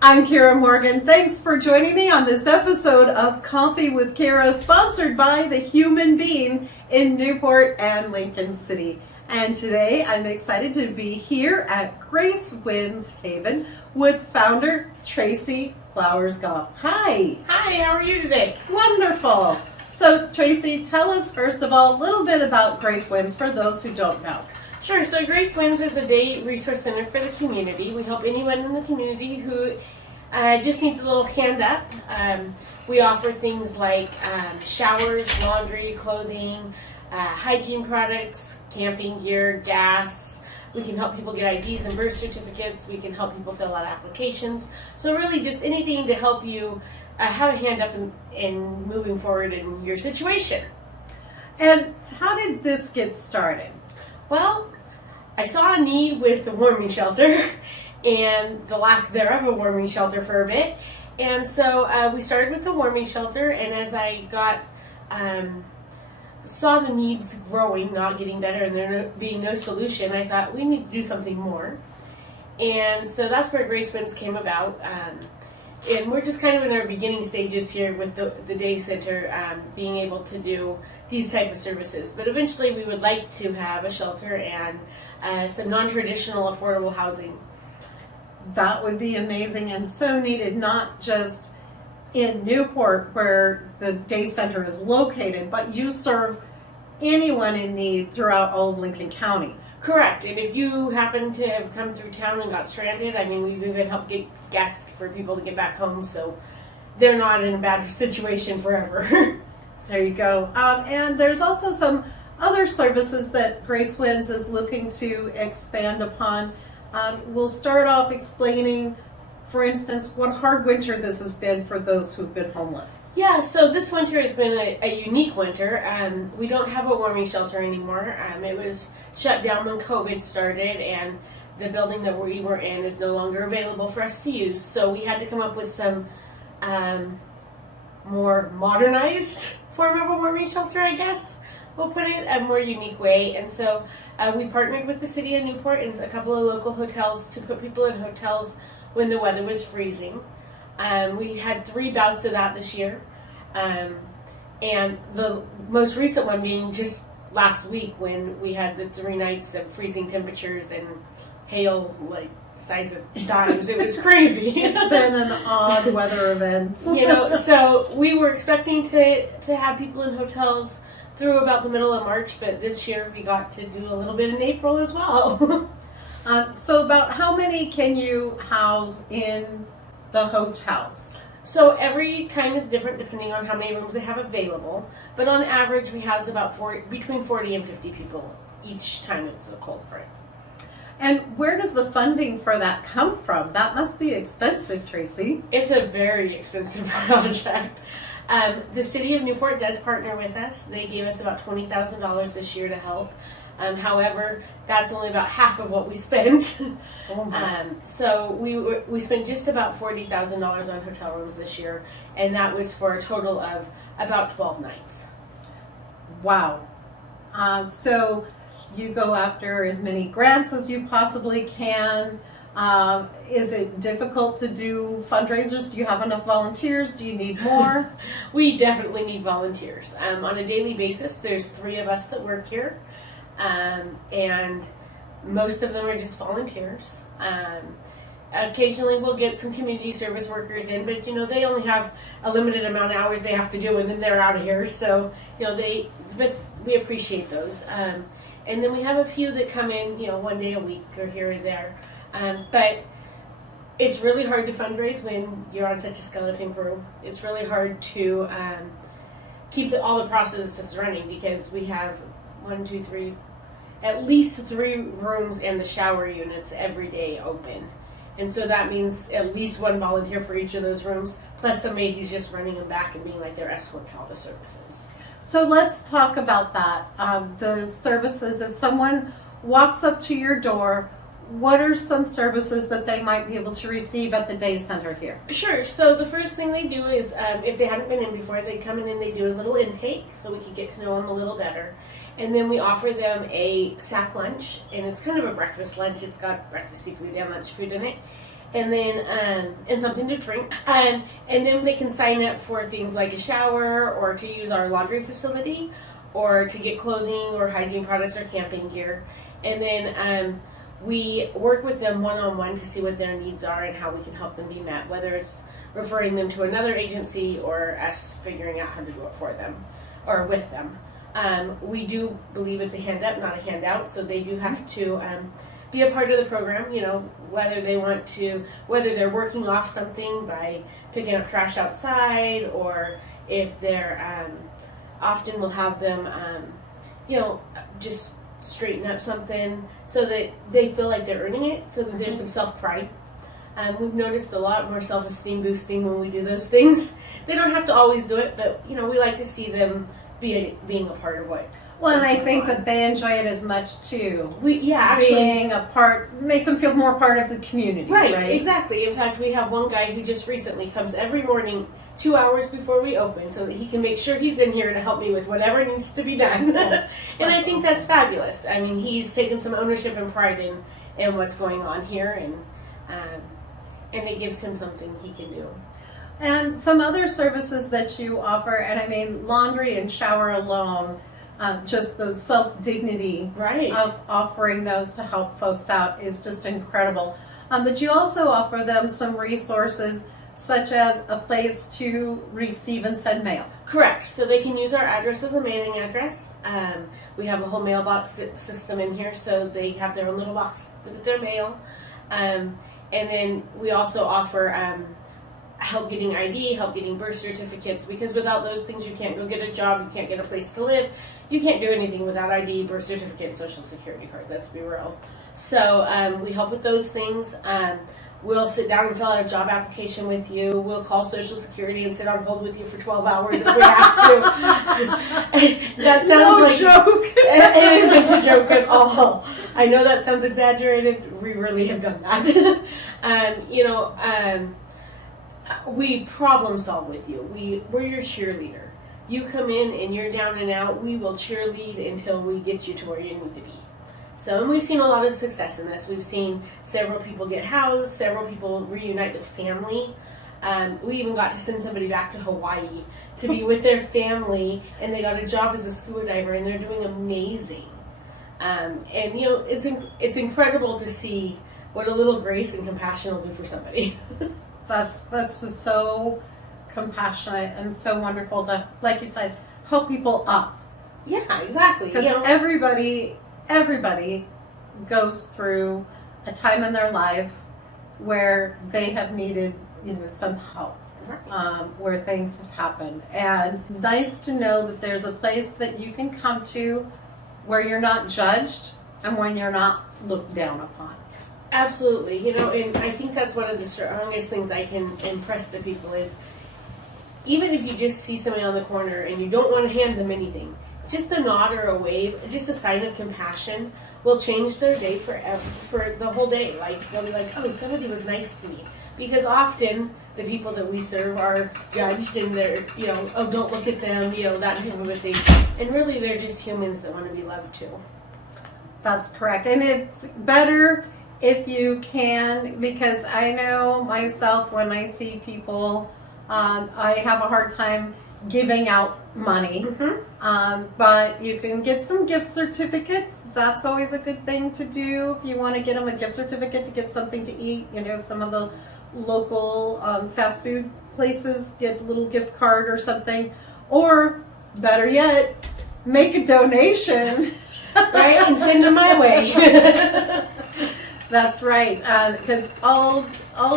I'm Kiera Morgan. Thanks for joining me on this episode of Coffee with Kiera, sponsored by the Human Being in Newport and Lincoln City. And today I'm excited to be here at Grace Wins Haven with founder Traci Flowers. Hi. Hi, how are you today? Wonderful. So Traci, tell us first of all a little bit about Grace Wins for those who don't know. Sure, so Grace Wins is a day resource center for the community. We help anyone in the community who just needs a little hand up. We offer things like showers, laundry, clothing, hygiene products, camping gear, gas. We can help people get IDs and birth certificates. We can help people fill out applications. So really just anything to help you have a hand up in moving forward in your situation. And how did this get started? Well, I saw a need with the warming shelter and the lack thereof of a warming shelter for a bit. And so we started with the warming shelter, and as I got saw the needs growing, not getting better, and there being no solution, I thought we need to do something more. And so that's where Grace Wins came about. And we're just kind of in our beginning stages here with the day center, being able to do these type of services. But eventually we would like to have a shelter and some non-traditional affordable housing. That would be amazing and so needed, not just in Newport where the day center is located, but you serve anyone in need throughout all of Lincoln County. Correct. And if you happen to have come through town and got stranded, I mean, we've even helped get gas for people to get back home, so they're not in a bad situation forever. There you go. And there's also some other services that Grace Wins is looking to expand upon. We'll start off explaining, for instance, what a hard winter this has been for those who've been homeless. Yeah, so this winter has been a unique winter. We don't have a warming shelter anymore. It was shut down when COVID started, and the building that we were in is no longer available for us to use. So we had to come up with some more modernized form of a warming shelter, I guess we'll put it, a more unique way. And so we partnered with the city of Newport and a couple of local hotels to put people in hotels when the weather was freezing. We had 3 bouts of that this year. And the most recent one being just last week when we had the 3 nights of freezing temperatures and hail like size of dimes. It was crazy. It's been an odd weather event. So we were expecting to have people in hotels through about the middle of March, but this year we got to do a little bit in April as well. So about how many can you house in the hotels? So every time is different depending on how many rooms they have available, but on average we house about between 40 and 50 people each time it's the cold front. And where does the funding for that come from? That must be expensive, Traci. It's a very expensive project. The city of Newport does partner with us. They gave us about $20,000 this year to help. However, that's only about half of what we spent. So we spent just about $40,000 on hotel rooms this year, and that was for a total of about 12 nights. Wow. So you go after as many grants as you possibly can. Is it difficult to do fundraisers? Do you have enough volunteers? Do you need more? We definitely need volunteers. On a daily basis, there's 3 of us that work here. And most of them are just volunteers. Occasionally we'll get some community service workers in, but they only have a limited amount of hours they have to do, and then they're out of here. So but we appreciate those. And then we have a few that come in, 1 day a week or here or there. But it's really hard to fundraise when you're on such a skeleton crew. It's really hard to keep all the processes running because we have 1, 2, 3. At least 3 rooms and the shower units every day open. And so that means at least 1 volunteer for each of those rooms, plus somebody who's just running them back and being like their escort to all the services. So let's talk about that. The services, if someone walks up to your door, what are some services that they might be able to receive at the day center here? Sure. So the first thing they do is, if they hadn't been in before, they come in and they do a little intake so we can get to know them a little better. And then we offer them a sack lunch, and it's kind of a breakfast lunch. It's got breakfast seafood and lunch food in it. and then and something to drink. And then they can sign up for things like a shower, or to use our laundry facility, or to get clothing or hygiene products or camping gear. And then we work with them one-on-one to see what their needs are and how we can help them be met, whether it's referring them to another agency or us figuring out how to do it for them or with them. We do believe it's a hand up, not a handout, so they do have to be a part of the program, you know, whether they're working off something by picking up trash outside, or if they're, often we'll have them, you know, just straighten up something so that they feel like they're earning it, so that there's some self-pride. We've noticed a lot more self-esteem boosting when we do those things. They don't have to always do it, but, you know, we like to see them being a part of what. Well, and I think that they enjoy it as much too. Actually, being a part makes them feel more part of the community. Right, exactly. In fact, we have one guy who just recently comes every morning 2 hours before we open, so that he can make sure he's in here to help me with whatever needs to be done. And I think that's fabulous. I mean, he's taken some ownership and pride in what's going on here, and it gives him something he can do. And some other services that you offer, and I mean, laundry and shower alone, just the self-dignity of offering those to help folks out is just incredible. But you also offer them some resources, such as a place to receive and send mail. Correct. So they can use our address as a mailing address. We have a whole mailbox system in here, so they have their own little box with their mail. And then we also offer help getting ID, help getting birth certificates, because without those things you can't go get a job, you can't get a place to live, you can't do anything without ID, birth certificate, social security card, let's be real. So we help with those things. We'll sit down and fill out a job application with you. We'll call Social Security and sit on hold with you for 12 hours if we have to. That sounds like joke. It isn't a joke at all. I know that sounds exaggerated. We really have done that. We problem solve with you. We're your cheerleader. You come in and you're down and out, we will cheerlead until we get you to where you need to be. So, and we've seen a lot of success in this. We've seen several people get housed, several people reunite with family. We even got to send somebody back to Hawaii to be with their family, and they got a job as a scuba diver, and they're doing amazing. And you know, it's incredible to see what a little grace and compassion will do for somebody. That's just so compassionate and so wonderful to, like you said, help people up. Yeah, exactly. Because everybody goes through a time in their life where they have needed, you know, some help, where things have happened. And nice to know that there's a place that you can come to where you're not judged and when you're not looked down upon. Absolutely. You know, and I think that's one of the strongest things I can impress the people is, even if you just see somebody on the corner and you don't want to hand them anything, just a nod or a wave, just a sign of compassion will change their day forever, for the whole day. Like, they'll be like, oh, somebody was nice to me. Because often the people that we serve are judged and they're, you know, oh, don't look at them, you know, that type of a thing. And really they're just humans that want to be loved too. That's correct. And it's better if you can, because I know myself when I see people, I have a hard time giving out money, but you can get some gift certificates. That's always a good thing to do if you want to get them a gift certificate to get something to eat. You know, some of the local fast food places get a little gift card or something, or better yet, make a donation. Right, and send them my way. That's right, because all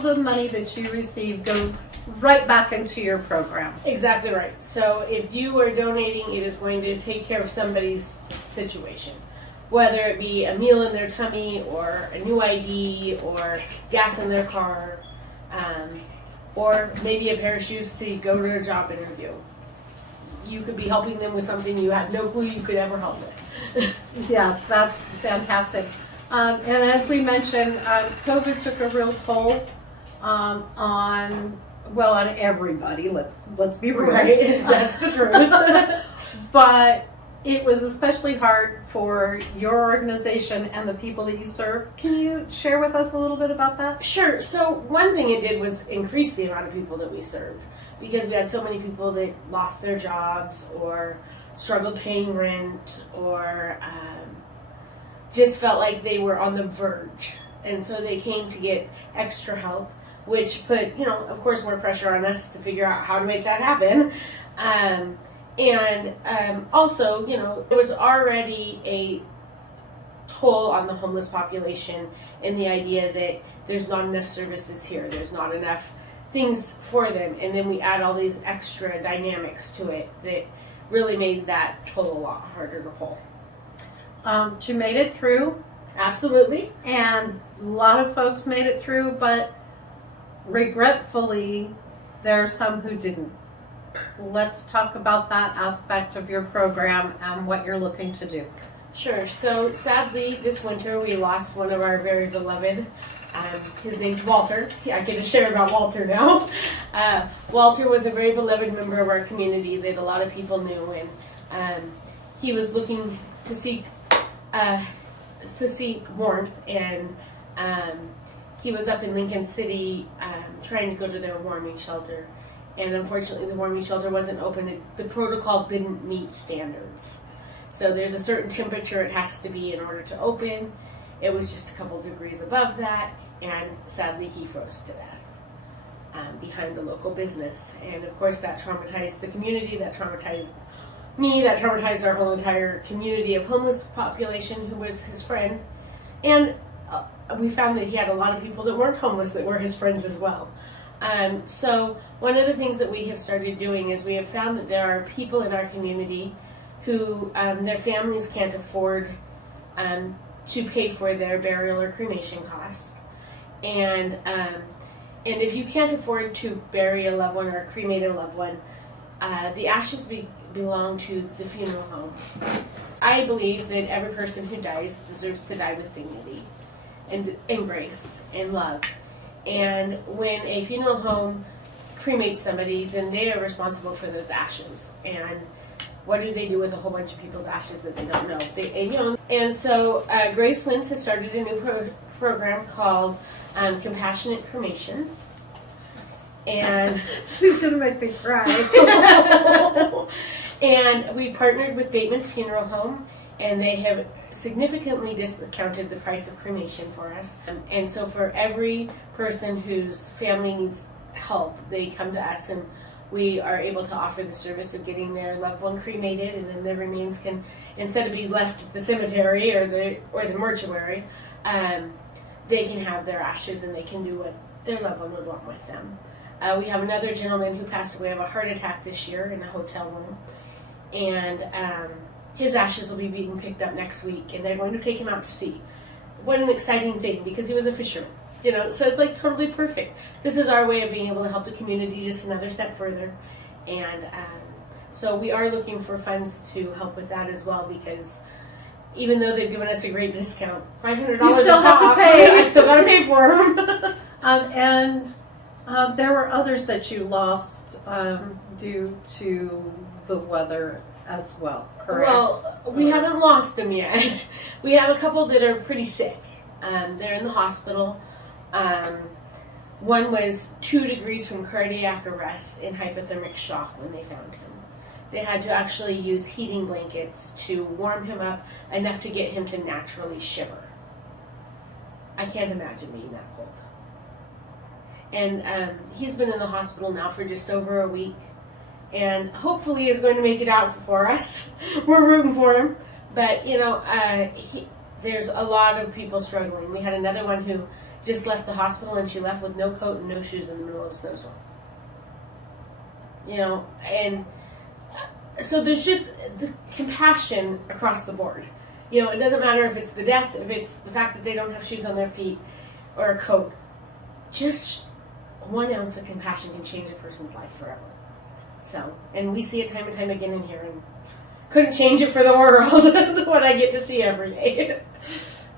the money that you receive goes right back into your program. Exactly right. So if you are donating, it is going to take care of somebody's situation. Whether it be a meal in their tummy, or a new ID, or gas in their car, or maybe a pair of shoes to go to a job interview. You could be helping them with something you had no clue you could ever help with. Yes, that's fantastic. And as we mentioned, COVID took a real toll on everybody. Let's be real. Right, that's the truth. But it was especially hard for your organization and the people that you serve. Can you share with us a little bit about that? Sure. So one thing it did was increase the amount of people that we serve, because we had so many people that lost their jobs or struggled paying rent or just felt like they were on the verge. And so they came to get extra help, which put, of course, more pressure on us to figure out how to make that happen. Also, there was already a toll on the homeless population in the idea that there's not enough services here, there's not enough things for them, and then we add all these extra dynamics to it that really made that toll a lot harder to pull. You made it through. Absolutely. And a lot of folks made it through, but regretfully, there are some who didn't. Let's talk about that aspect of your program and what you're looking to do. Sure. So sadly, this winter we lost one of our very beloved. His name's Walter. I get to share about Walter now. Walter was a very beloved member of our community that a lot of people knew, and he was looking to seek warmth, and he was up in Lincoln City trying to go to their warming shelter. And unfortunately, the warming shelter wasn't open. The protocol didn't meet standards. So there's a certain temperature it has to be in order to open. It was just a couple degrees above that, and sadly he froze to death behind the local business. And of course that traumatized the community, that traumatized me, that traumatized our whole entire community of homeless population who was his friend. And we found that he had a lot of people that weren't homeless that were his friends as well. So one of the things that we have started doing is we have found that there are people in our community who their families can't afford to pay for their burial or cremation costs. And if you can't afford to bury a loved one or cremate a loved one, the ashes belong to the funeral home. I believe that every person who dies deserves to die with dignity and grace and love. And when a funeral home cremates somebody, then they are responsible for those ashes. And what do they do with a whole bunch of people's ashes that they don't know? And so Grace Wins has started a new program called Compassionate Cremations. And she's gonna make me cry. And we partnered with Bateman's Funeral Home, and they have significantly discounted the price of cremation for us. And so for every person whose family needs help, they come to us, and we are able to offer the service of getting their loved one cremated, and then their remains can, instead of being left at the cemetery or the mortuary, they can have their ashes and they can do what their loved one would want with them. We have another gentleman who passed away of a heart attack this year in a hotel room, and his ashes will be being picked up next week, and they're going to take him out to sea. What an exciting thing, because he was a fisherman, so it's like totally perfect. This is our way of being able to help the community just another step further. And so we are looking for funds to help with that as well, because even though they've given us a great discount, $500 you still a have pop, to pay. I still got to pay for them. And there were others that you lost due to the weather as well, correct? Well, we haven't lost them yet. We have a couple that are pretty sick. They're in the hospital. One was 2 degrees from cardiac arrest in hypothermic shock when they found him. They had to actually use heating blankets to warm him up enough to get him to naturally shiver. I can't imagine being that cold. And he's been in the hospital now for just over a week, and hopefully is going to make it out for us. We're rooting for him. But, there's a lot of people struggling. We had another one who just left the hospital, and she left with no coat and no shoes in the middle of a snowstorm. And so there's just the compassion across the board. It doesn't matter if it's the death, if it's the fact that they don't have shoes on their feet or a coat. Just 1 ounce of compassion can change a person's life forever. So, and we see it time and time again in here, and couldn't change it for the world what I get to see every day.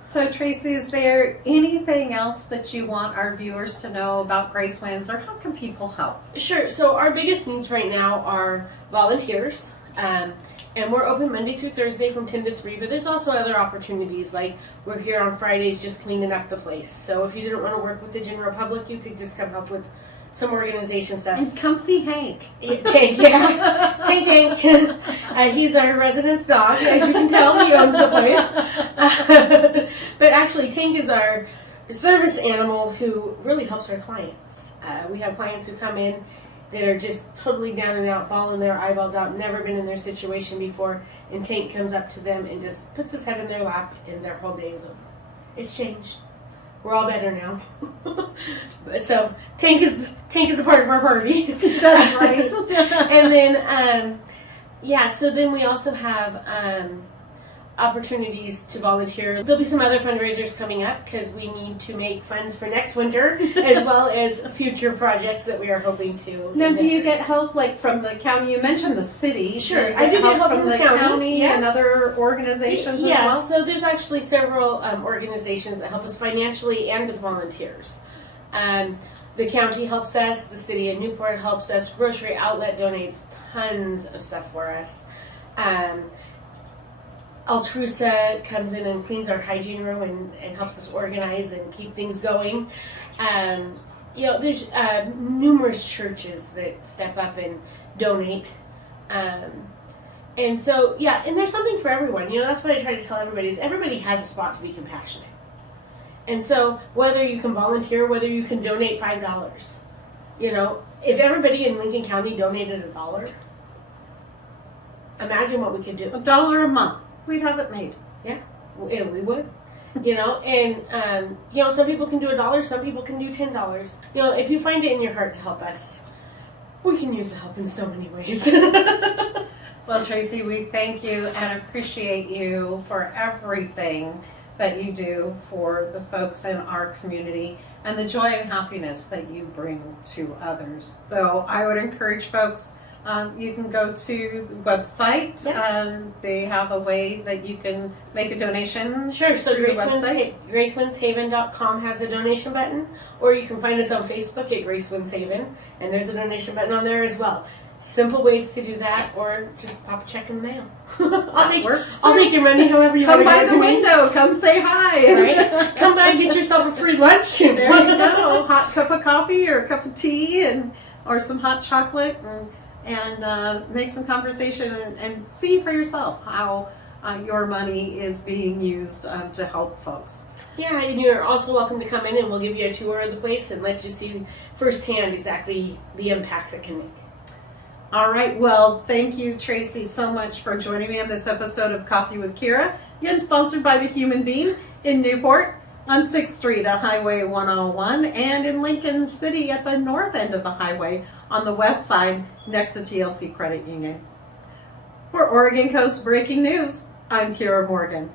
So Traci, is there anything else that you want our viewers to know about Grace Wins, or how can people help? Sure. So our biggest needs right now are volunteers. And we're open Monday through Thursday from 10 to 3, but there's also other opportunities, like we're here on Fridays just cleaning up the place. So if you didn't want to work with the general public, you could just come help with some organization stuff. And come see Hank. Hank, yeah. Hank. He's our residence dog. As you can tell, he owns the place. But actually, Tank is our service animal who really helps our clients. We have clients who come in that are just totally down and out, bawling their eyeballs out, never been in their situation before, and Tank comes up to them and just puts his head in their lap, and their whole day is over. It's changed. We're all better now. So Tank is a part of our party. That's right. And then so then we also have opportunities to volunteer. There'll be some other fundraisers coming up because we need to make funds for next winter as well as future projects that we are hoping to. Now, do you get help like from the county? You mentioned the city. Sure, I do get help from the county yeah. and other organizations as well. So there's actually several organizations that help us financially and with volunteers. The county helps us, the city of Newport helps us, Grocery Outlet donates tons of stuff for us. Altrusa comes in and cleans our hygiene room and helps us organize and keep things going. There's numerous churches that step up and donate. And so, and there's something for everyone. That's what I try to tell everybody is everybody has a spot to be compassionate. And so whether you can volunteer, whether you can donate $5, if everybody in Lincoln County donated $1, imagine what we could do. $1 a month. We'd have it made. Yeah, we would. And some people can do $1, some people can do $10. If you find it in your heart to help us, we can use the help in so many ways. Well, Traci, we thank you and appreciate you for everything that you do for the folks in our community and the joy and happiness that you bring to others. So I would encourage folks, you can go to the website. Yeah. They have a way that you can make a donation. Sure. So GraceWindsHaven.com has a donation button, or you can find us on Facebook at Grace Winds Haven, and there's a donation button on there as well. Simple ways to do that, or just pop a check in the mail. I'll take your money however you want to Come by give the it to me. window. Come say hi. Right? Come by and get yourself a free lunch. There you go. Hot cup of coffee or a cup of tea or some hot chocolate and make some conversation and see for yourself how your money is being used to help folks. Yeah, and you're also welcome to come in and we'll give you a tour of the place and let you see firsthand exactly the impacts it can make. All right, well, thank you, Traci, so much for joining me on this episode of Coffee with Kiera. Again, sponsored by The Human Being in Newport on 6th Street on Highway 101 and in Lincoln City at the north end of the highway on the west side next to TLC Credit Union. For Oregon Coast Breaking News, I'm Kiera Morgan.